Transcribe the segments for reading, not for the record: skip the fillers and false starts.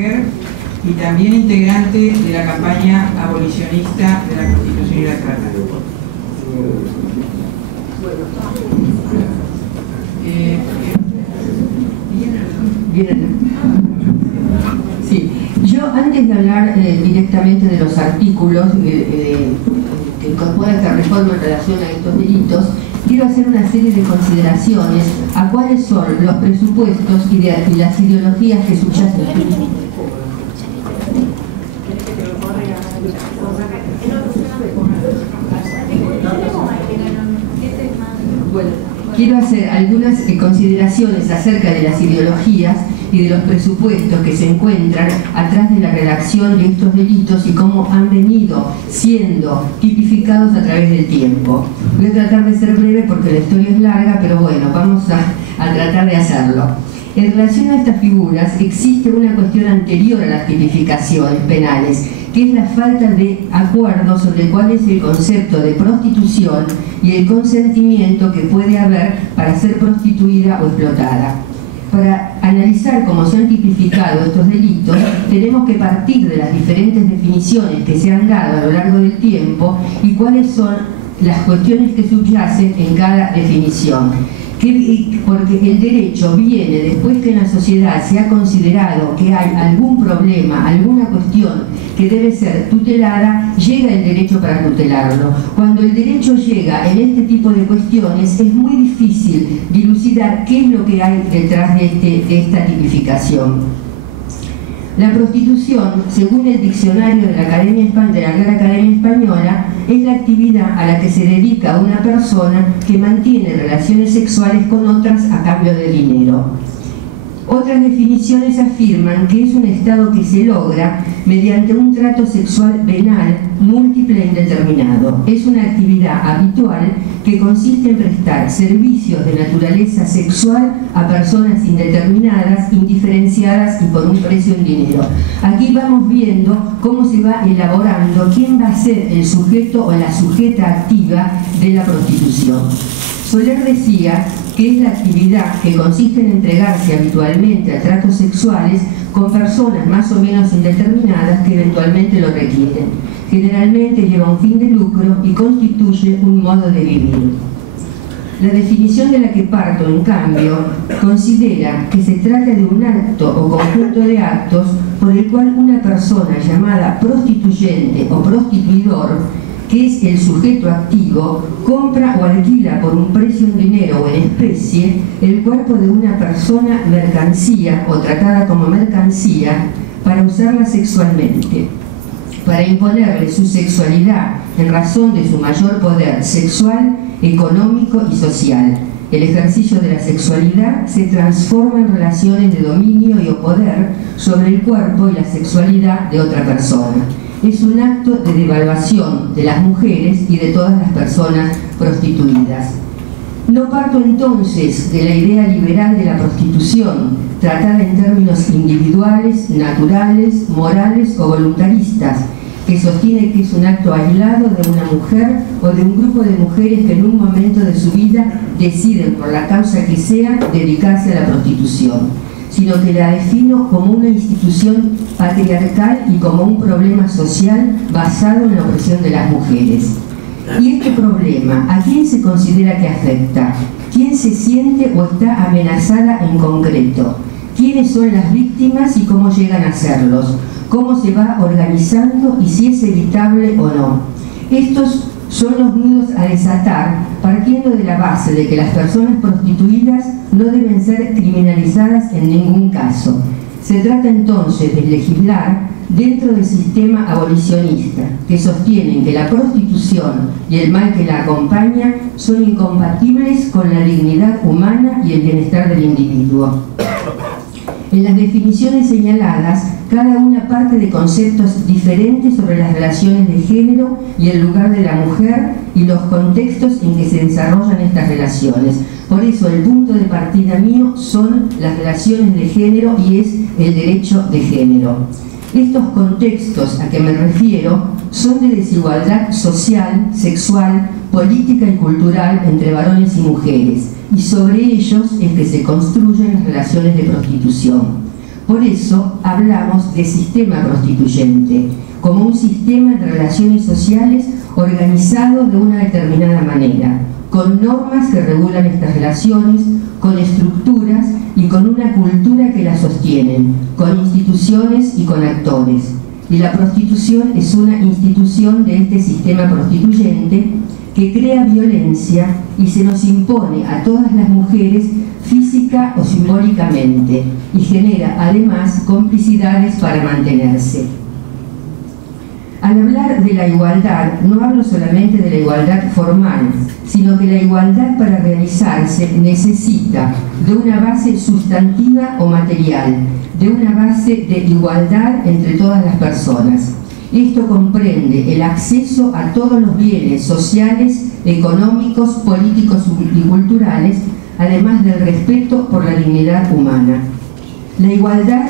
mujer y también integrante de la campaña abolicionista de la prostitución y la trata. Sí, yo antes de hablar directamente de los artículos que incorporan esta reforma en relación a estos delitos, quiero hacer una serie de consideraciones a cuáles son los presupuestos y las ideologías que subyacen. Bueno, quiero hacer algunas consideraciones acerca de las ideologías y de los presupuestos que se encuentran atrás de la redacción de estos delitos y cómo han venido siendo tipificados a través del tiempo. Voy a tratar de ser breve porque la historia es larga, pero bueno, vamos a tratar de hacerlo. En relación a estas figuras existe una cuestión anterior a las tipificaciones penales, que es la falta de acuerdo sobre cuál es el concepto de prostitución y el consentimiento que puede haber para ser prostituida o explotada. Para analizar cómo se han tipificado estos delitos, tenemos que partir de las diferentes definiciones que se han dado a lo largo del tiempo y cuáles son las cuestiones que subyacen en cada definición. Porque el derecho viene después que en la sociedad se ha considerado que hay algún problema, alguna cuestión que debe ser tutelada, llega el derecho para tutelarlo. Cuando el derecho llega en este tipo de cuestiones, es muy difícil dilucidar qué es lo que hay detrás de esta tipificación. La prostitución, según el diccionario de la Real Academia Española, es la actividad a la que se dedica una persona que mantiene relaciones sexuales con otras a cambio de dinero. Otras definiciones afirman que es un estado que se logra mediante un trato sexual venal, múltiple e indeterminado. Es una actividad habitual que consiste en prestar servicios de naturaleza sexual a personas indeterminadas, indiferenciadas y por un precio en dinero. Aquí vamos viendo cómo se va elaborando quién va a ser el sujeto o la sujeta activa de la prostitución. Soler decía que es la actividad que consiste en entregarse habitualmente a tratos sexuales con personas más o menos indeterminadas que eventualmente lo requieren. Generalmente lleva un fin de lucro y constituye un modo de vivir. La definición de la que parto, en cambio, considera que se trata de un acto o conjunto de actos por el cual una persona llamada prostituyente o prostituidor, que es el sujeto activo, compra o alquila por un precio en dinero o en especie el cuerpo de una persona mercancía o tratada como mercancía para usarla sexualmente, para imponerle su sexualidad en razón de su mayor poder sexual, económico y social. El ejercicio de la sexualidad se transforma en relaciones de dominio y o poder sobre el cuerpo y la sexualidad de otra persona. Es un acto de devaluación de las mujeres y de todas las personas prostituidas. No parto entonces de la idea liberal de la prostitución, tratada en términos individuales, naturales, morales o voluntaristas, que sostiene que es un acto aislado de una mujer o de un grupo de mujeres que en un momento de su vida deciden, por la causa que sea, dedicarse a la prostitución, sino que la defino como una institución patriarcal y como un problema social basado en la opresión de las mujeres. Y este problema, ¿a quién se considera que afecta? ¿Quién se siente o está amenazada en concreto? ¿Quiénes son las víctimas y cómo llegan a serlos? ¿Cómo se va organizando y si es evitable o no? Estos son los nudos a desatar, partiendo de la base de que las personas prostituidas no deben ser criminalizadas en ningún caso. Se trata entonces de legislar dentro del sistema abolicionista, que sostienen que la prostitución y el mal que la acompaña son incompatibles con la dignidad humana y el bienestar del individuo. En las definiciones señaladas, cada una parte de conceptos diferentes sobre las relaciones de género y el lugar de la mujer y los contextos en que se desarrollan estas relaciones. Por eso el punto de partida mío son las relaciones de género y es el derecho de género. Estos contextos a que me refiero son de desigualdad social, sexual, política y cultural entre varones y mujeres, y sobre ellos es que se construyen las relaciones de prostitución. Por eso hablamos de sistema prostituyente, como un sistema de relaciones sociales organizado de una determinada manera, con normas que regulan estas relaciones, con estructuras y con una cultura que las sostienen, con instituciones y con actores. Y la prostitución es una institución de este sistema prostituyente que crea violencia y se nos impone a todas las mujeres física o simbólicamente y genera además complicidades para mantenerse. Al hablar de la igualdad, no hablo solamente de la igualdad formal, sino que la igualdad para realizarse necesita de una base sustantiva o material, de una base de igualdad entre todas las personas. Esto comprende el acceso a todos los bienes sociales, económicos, políticos y culturales, además del respeto por la dignidad humana. La igualdad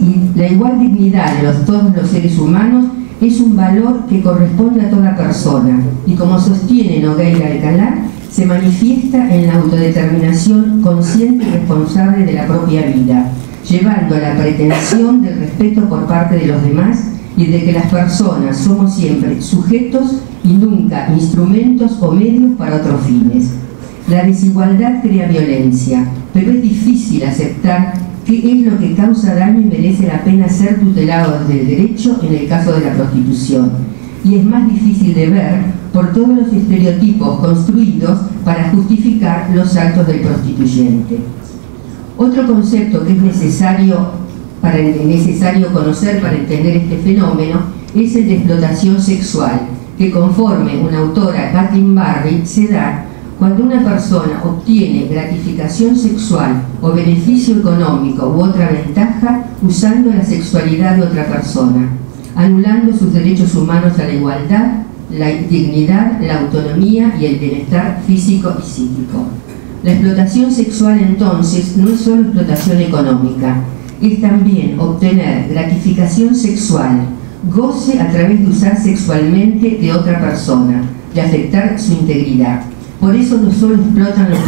y la igual dignidad de todos los seres humanos es un valor que corresponde a toda persona y, como sostiene Nogueira Alcalá, se manifiesta en la autodeterminación consciente y responsable de la propia vida, llevando a la pretensión del respeto por parte de los demás y de que las personas somos siempre sujetos y nunca instrumentos o medios para otros fines. La desigualdad crea violencia, pero es difícil aceptar qué es lo que causa daño y merece la pena ser tutelado desde el derecho en el caso de la prostitución. Y es más difícil de ver por todos los estereotipos construidos para justificar los actos del prostituyente. Otro concepto que es necesario conocer para entender este fenómeno es el de explotación sexual, que conforme una autora, Kathleen Barry, se da cuando una persona obtiene gratificación sexual o beneficio económico u otra ventaja usando la sexualidad de otra persona, anulando sus derechos humanos a la igualdad, la dignidad, la autonomía y el bienestar físico y psíquico. La explotación sexual, entonces, no es solo explotación económica, es también obtener gratificación sexual, goce a través de usar sexualmente de otra persona, de afectar su integridad. Por eso no solo explotan los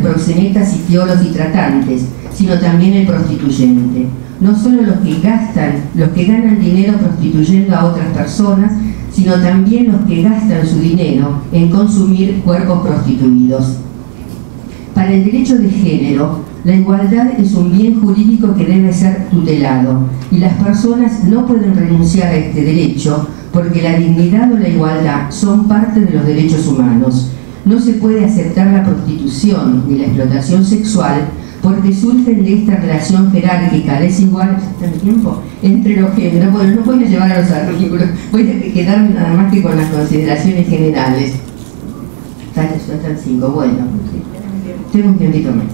proxenetas, sitiólogos y tratantes, sino también el prostituyente. No solo los que ganan dinero prostituyendo a otras personas, sino también los que gastan su dinero en consumir cuerpos prostituidos. Para el derecho de género, la igualdad es un bien jurídico que debe ser tutelado, y las personas no pueden renunciar a este derecho porque la dignidad o la igualdad son parte de los derechos humanos. No se puede aceptar la prostitución ni la explotación sexual porque surgen de esta relación jerárquica desigual entre los géneros. Bueno, no voy a llevar a los artículos, voy a quedarme nada más que con las consideraciones generales. Están 5, bueno, tengo un tiempito más.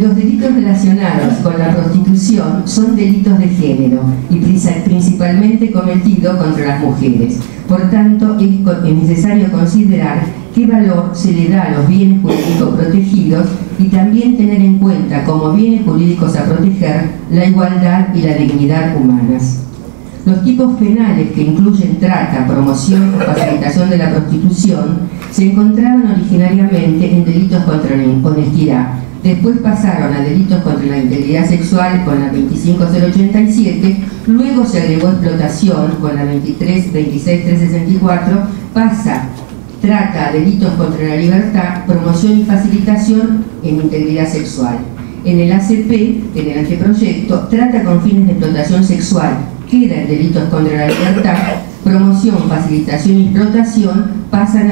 Los delitos relacionados con la prostitución son delitos de género y principalmente cometidos contra las mujeres. Por tanto, es necesario considerar qué valor se le da a los bienes jurídicos protegidos y también tener en cuenta como bienes jurídicos a proteger la igualdad y la dignidad humanas. Los tipos penales que incluyen trata, promoción o facilitación de la prostitución se encontraban originariamente en delitos contra la honestidad. Después pasaron a delitos contra la integridad sexual con la 25087, luego se agregó explotación con la 2326364, pasa trata, delitos contra la libertad, promoción y facilitación en integridad sexual. En el ACP, en el anteproyecto, trata con fines de explotación sexual, queda en delitos contra la libertad, promoción, facilitación y explotación pasan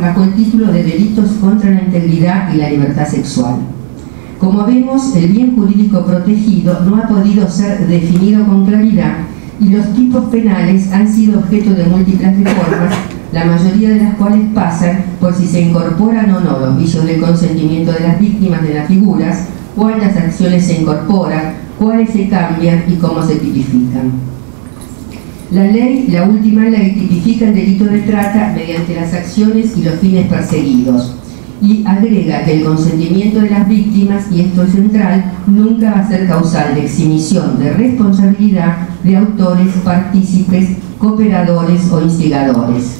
bajo el título de delitos contra la integridad y la libertad sexual. Como vemos, el bien jurídico protegido no ha podido ser definido con claridad y los tipos penales han sido objeto de múltiples reformas, la mayoría de las cuales pasan por si se incorporan o no los vicios del consentimiento de las víctimas de las figuras, cuántas acciones se incorporan, cuáles se cambian y cómo se tipifican. La última ley, tipifica el delito de trata mediante las acciones y los fines perseguidos y agrega que el consentimiento de las víctimas, y esto es central, nunca va a ser causal de exhibición de responsabilidad de autores, partícipes, cooperadores o instigadores.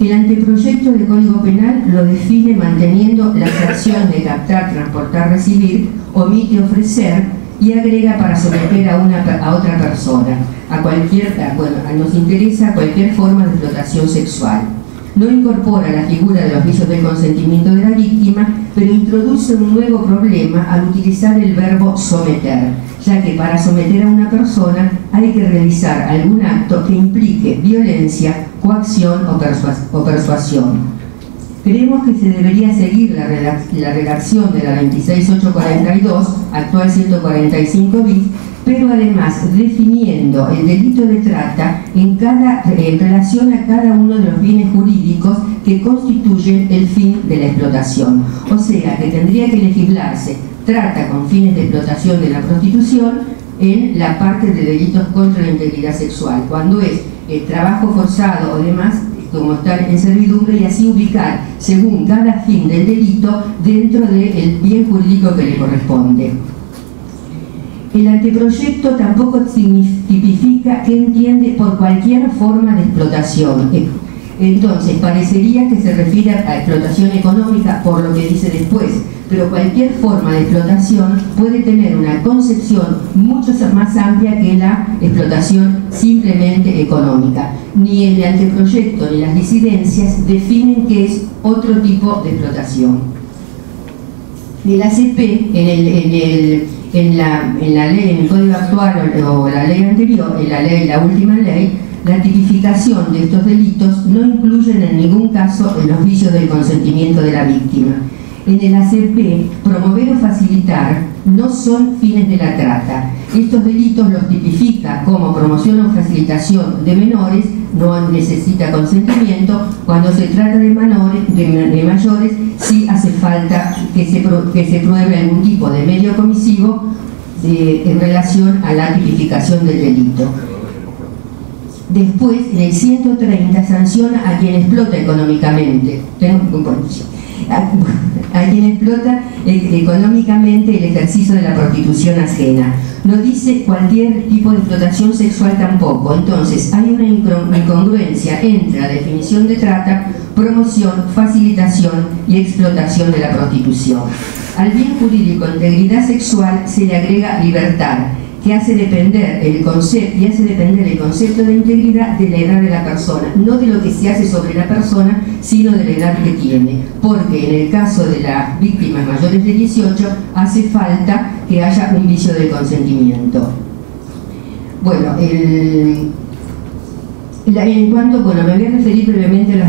El anteproyecto de Código Penal lo define manteniendo las acciones de captar, transportar, recibir, omite ofrecer y agrega para someter a otra persona, nos interesa cualquier forma de explotación sexual. No incorpora la figura de los vicios del consentimiento de la víctima, pero introduce un nuevo problema al utilizar el verbo someter, ya que para someter a una persona hay que realizar algún acto que implique violencia, coacción o persuasión. Creemos que se debería seguir la redacción de la 26842, actual 145 bis, pero además definiendo el delito de trata en relación a cada uno de los bienes jurídicos que constituyen el fin de la explotación. O sea, que tendría que legislarse trata con fines de explotación de la prostitución en la parte de delitos contra la integridad sexual, cuando es trabajo forzado o demás, como estar en servidumbre, y así ubicar según cada fin del delito dentro del bien jurídico que le corresponde. El anteproyecto tampoco tipifica qué entiende por cualquier forma de explotación. Entonces, parecería que se refiere a explotación económica por lo que dice después, pero cualquier forma de explotación puede tener una concepción mucho más amplia que la explotación simplemente económica. Ni el anteproyecto ni las disidencias definen qué es otro tipo de explotación. El ACP, en la ley, en el código actual o la ley anterior, la última ley, la tipificación de estos delitos no incluyen en ningún caso los vicios del consentimiento de la víctima. En el ACP, promover o facilitar no son fines de la trata. Estos delitos los tipifica como promoción o facilitación de menores, no necesita consentimiento. Cuando se trata de mayores, sí hace falta que se pruebe algún tipo de medio comisivo en relación a la tipificación del delito. Después, en el 130, sanciona a quien explota económicamente. A quien explota económicamente el ejercicio de la prostitución ajena. No dice cualquier tipo de explotación sexual tampoco. Entonces, hay una incongruencia entre la definición de trata, promoción, facilitación y explotación de la prostitución. Al bien jurídico integridad sexual se le agrega libertad, que hace depender el concepto de integridad de la edad de la persona, no de lo que se hace sobre la persona, sino de la edad que tiene, porque en el caso de las víctimas mayores de 18 hace falta que haya un vicio del consentimiento. Bueno, me voy a referir brevemente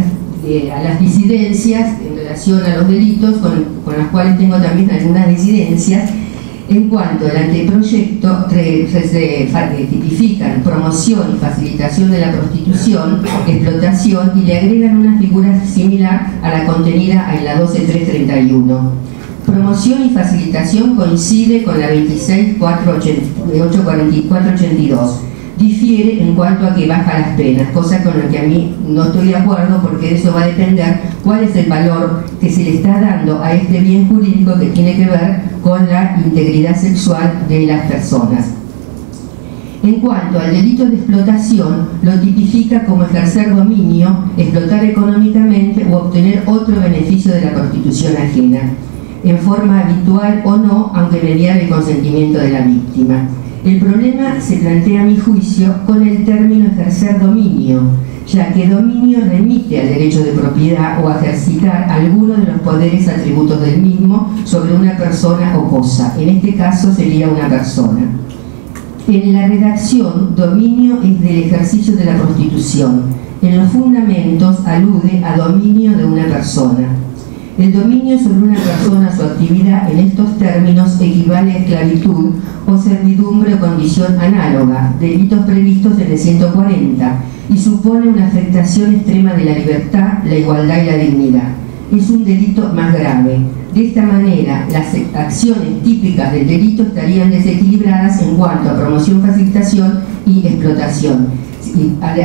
a las disidencias en relación a los delitos, con las cuales tengo también algunas disidencias. En cuanto al anteproyecto, se tipifican promoción y facilitación de la prostitución, explotación, y le agregan una figura similar a la contenida en la 12331. Promoción y facilitación coincide con la 26482. Difiere en cuanto a que baja las penas, cosa con la que a mí no estoy de acuerdo, porque de eso va a depender cuál es el valor que se le está dando a este bien jurídico que tiene que ver con la integridad sexual de las personas. En cuanto al delito de explotación, lo tipifica como ejercer dominio, explotar económicamente o obtener otro beneficio de la prostitución ajena, en forma habitual o no, aunque mediante el consentimiento de la víctima. El problema se plantea, a mi juicio, con el término ejercer dominio, ya que dominio remite al derecho de propiedad o a ejercitar alguno de los poderes atributos del mismo sobre una persona o cosa. En este caso sería una persona. En la redacción, dominio es del ejercicio de la prostitución. En los fundamentos alude a dominio de una persona. El dominio sobre una persona o su actividad en estos términos equivale a esclavitud o servidumbre o condición análoga, delitos previstos en el 140, y supone una afectación extrema de la libertad, la igualdad y la dignidad. Es un delito más grave. De esta manera, las acciones típicas del delito estarían desequilibradas en cuanto a promoción, facilitación y explotación, al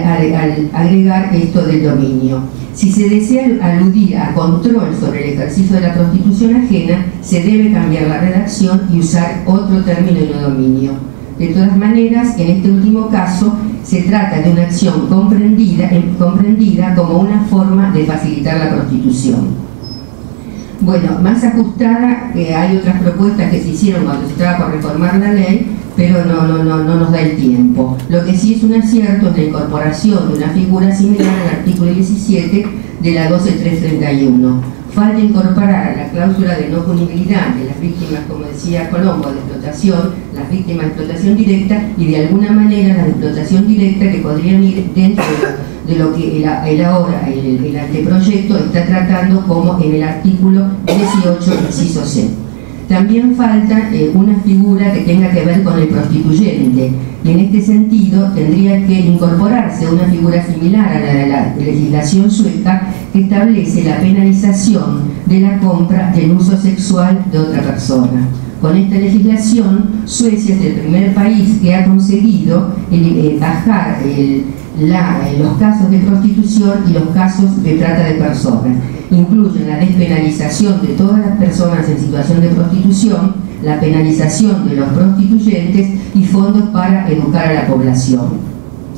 agregar esto del dominio. Si se desea aludir a control sobre el ejercicio de la prostitución ajena, se debe cambiar la redacción y usar otro término y no dominio. De todas maneras, en este último caso, se trata de una acción comprendida como una forma de facilitar la prostitución. Bueno, más ajustada, hay otras propuestas que se hicieron cuando se estaba por reformar la ley, pero no nos da el tiempo. Lo que sí es un acierto es la incorporación de una figura similar al artículo 17 de la 12331. Falta incorporar a la cláusula de no punibilidad de las víctimas, como decía Colombo, de explotación, las víctimas de explotación directa, y de alguna manera la de explotación directa que podrían ir dentro de lo que el anteproyecto está tratando, como en el artículo 18, inciso C. También falta una figura que tenga que ver con el prostituyente, y en este sentido tendría que incorporarse una figura similar a la de la legislación sueca, que establece la penalización de la compra del uso sexual de otra persona. Con esta legislación, Suecia es el primer país que ha conseguido bajar los casos de prostitución y los casos de trata de personas. Incluyen la despenalización de todas las personas en situación de prostitución, la penalización de los prostituyentes y fondos para educar a la población.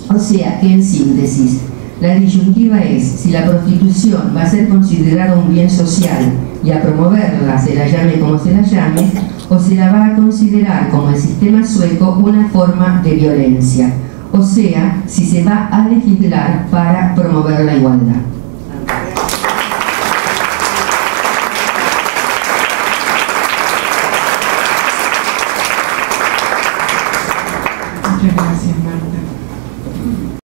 O sea que, en síntesis, la disyuntiva es si la prostitución va a ser considerada un bien social y a promoverla, se la llame como se la llame, o se la va a considerar, como el sistema sueco, una forma de violencia. O sea, si se va a legislar para promover la igualdad.